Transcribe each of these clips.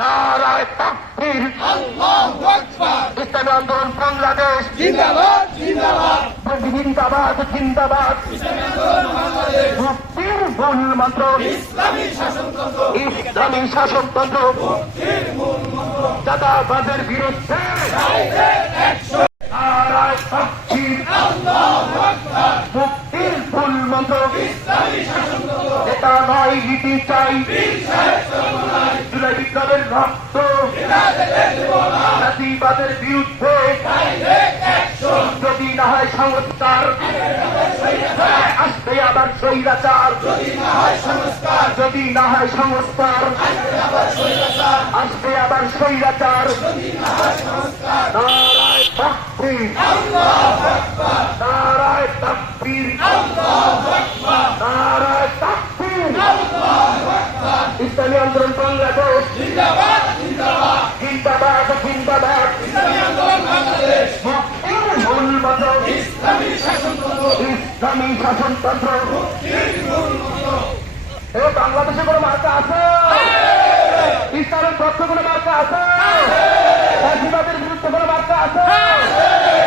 নারায় তাকবীর। আল্লাহু আকবার। ইসলামী আন্দোলন বাংলাদেশ। জিন্দাবাদ জিন্দাবাদ। জিন্দাবাদ জিন্দাবাদ। ইসলামী আন্দোলন বাংলাদেশ মুক্তির মূল মন্ত্র। ইসলামী শাসনতন্ত্র ইসলামী শাসনতন্ত্র বিরুদ্ধে নারায় তাকবীর। আল্লাহু আকবার। মুক্তির মূল মন্ত্র। ইসলামী শাসনতন্ত্র এটা নয় নীতি চাই। জুলাই বিপ্লবের রক্ত। জাতিবাদের বিরুদ্ধে। যদি না হয় সংস্কার, আসবে আবার স্বৈরাচার। যদি না হয় সংস্কার, আসবে আবার স্বৈরাচার। নারায় আকবার নারায় তাকবীর। নারায় আকবার ইসলামী আন্দোলন বাংলাদেশ। জিন্দাবাদ জিন্দাবাদ। জিন্দাবাদ জিন্দাবাদ। ইসলামী আন্দোলন বাংলাদেশ। শাসনতন্ত্র ইসলামী এ বাংলাদেশে কোনো মার্কা আছে? ইসলামের পক্ষে কোনো মার্কা আছে? ফাঁসিবাদের বিরুদ্ধে কোনো মার্কা আছে?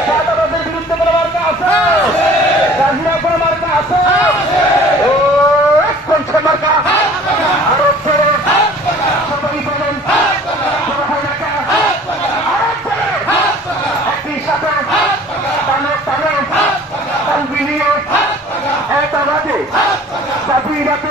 চাঁদাবাদের বিরুদ্ধে কোনো মার্কা আছে? গাজিরা কোনো মার্কা আছে। চাকরিরাতে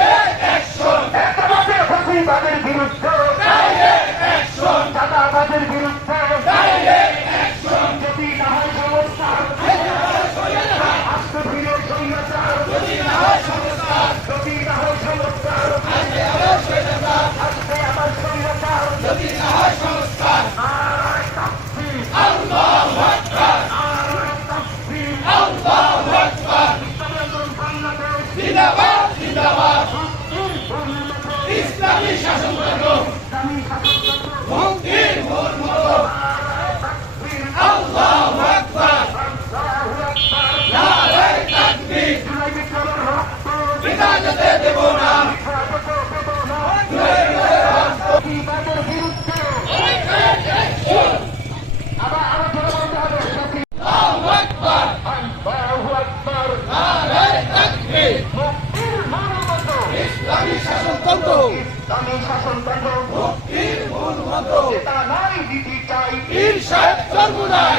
চর্মনাই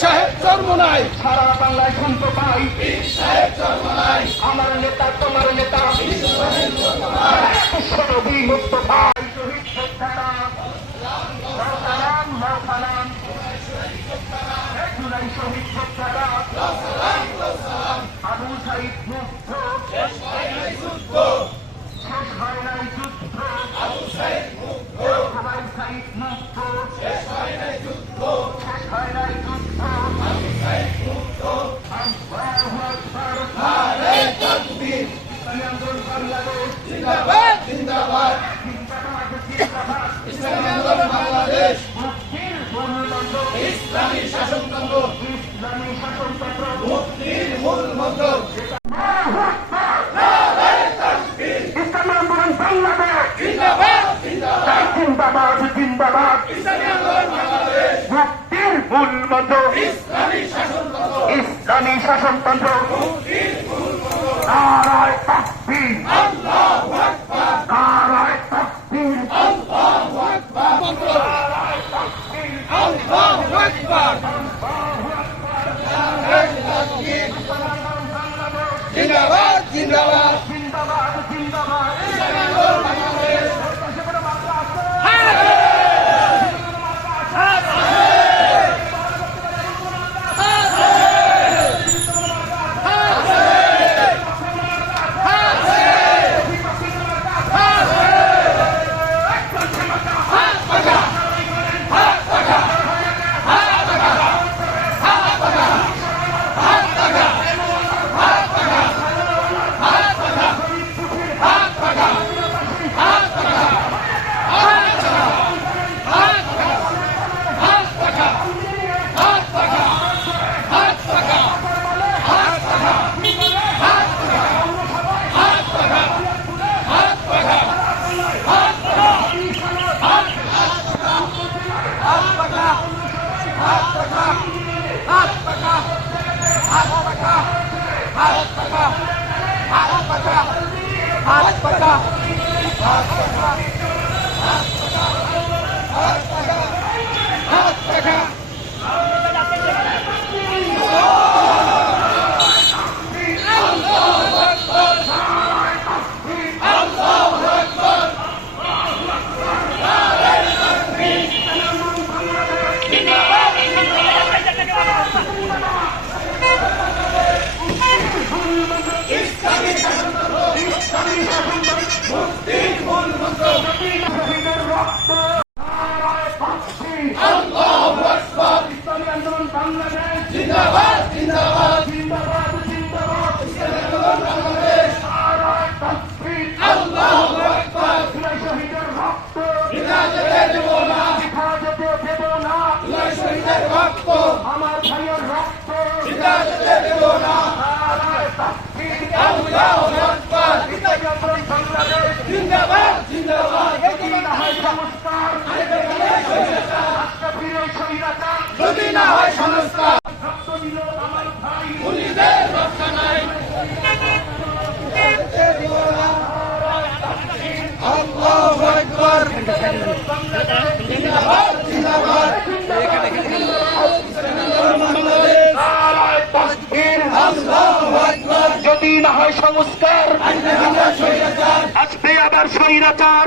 সাহেব চর্মনাই সারা বাংলায় শুনতে পাই সাহেব চর্মনাই আমার নেতা তোমার নেতা সালাম সালাম জুলাই শহীদ যোদ্ধারা জিন্দাবাদ জিন্দাবাদ ইসলামী বাংলাদেশ মুক্তির মূল মন্ত্র। ইসলামী শাসনতন্ত্র। নারায় তাকবীর। নারায় তাকবীর। আল্লাহু আকবার আল্লাহু আকবার। হাত পাখা Italy! যদি না হয় সংস্কার। আসবে আবার স্বৈরাচার।